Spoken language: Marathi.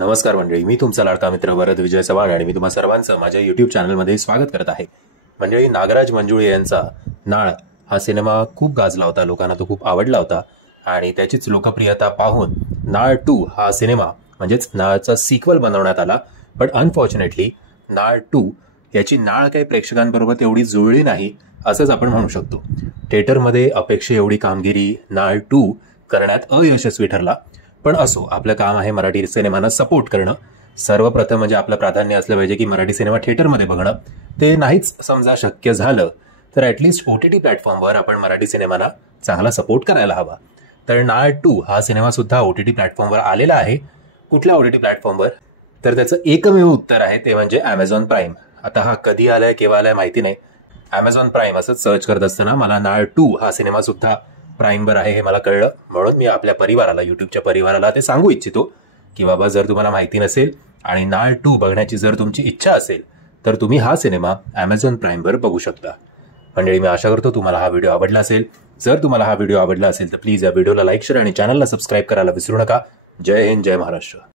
नमस्कार मंडळी, मी तुमचा लाडका मित्र वरद विजय चव्हाण आणि मी तुम्हा सर्वांचं माझ्या युट्यूब चॅनलमध्ये स्वागत करत आहे. मंडळी, नागराज मंजुळे यांचा नाळ हा सिनेमा खूप गाजला होता, लोकांना तो खूप आवडला होता आणि त्याचीच लोकप्रियता पाहून नाळ 2 हा सिनेमा म्हणजेच नाळचा सिक्वल बनवण्यात आला. पण अनफॉर्च्युनेटली नाळ 2 याची नाळ काही प्रेक्षकांबरोबर तेवढी जुळली नाही असंच आपण म्हणू शकतो. थिएटरमध्ये अपेक्षे एवढी कामगिरी नाळ 2 करण्यात अयशस्वी ठरला. पण असो, आपलं काम आहे मराठी सिनेमांना सपोर्ट करणं. सर्वप्रथम म्हणजे आपलं प्राधान्य असलं पाहिजे की मराठी सिनेमा थिएटरमध्ये बघणं. ते नाहीच समजा शक्य झालं तर ॲटलिस्ट OTT प्लॅटफॉर्मवर आपण मराठी सिनेमांना चांगला सपोर्ट करायला हवा. तर नाळ 2 हा सिनेमा सुद्धा OTT प्लॅटफॉर्मवर आलेला आहे. कुठल्या OTT प्लॅटफॉर्मवर? तर त्याचं एकमेव उत्तर आहे ते म्हणजे Amazon प्राईम. आता हा कधी आलाय केव्हा आलाय माहिती नाही. Amazon प्राईम असंच सर्च करत असताना मला नाळ 2 हा सिनेमा सुद्धा प्राईमवर आहे हे मला कळलं. म्हणून मी आपल्या परिवाराला, युट्यूबच्या परिवाराला ते सांगू इच्छितो की बाबा, जर तुम्हाला माहिती नसेल आणि नाळ 2 बघण्याची जर तुमची इच्छा असेल तर तुम्ही हा सिनेमा Amazon प्राईमवर बघू शकता. मंडळी, मी आशा करतो तुम्हाला हा व्हिडिओ आवडला असेल. जर तुम्हाला हा व्हिडिओ आवडला असेल तर प्लीज या व्हिडिओला लाईक, शेअर आणि चॅनलला सबस्क्राईब करायला विसरू नका. जय हिंद, जय महाराष्ट्र.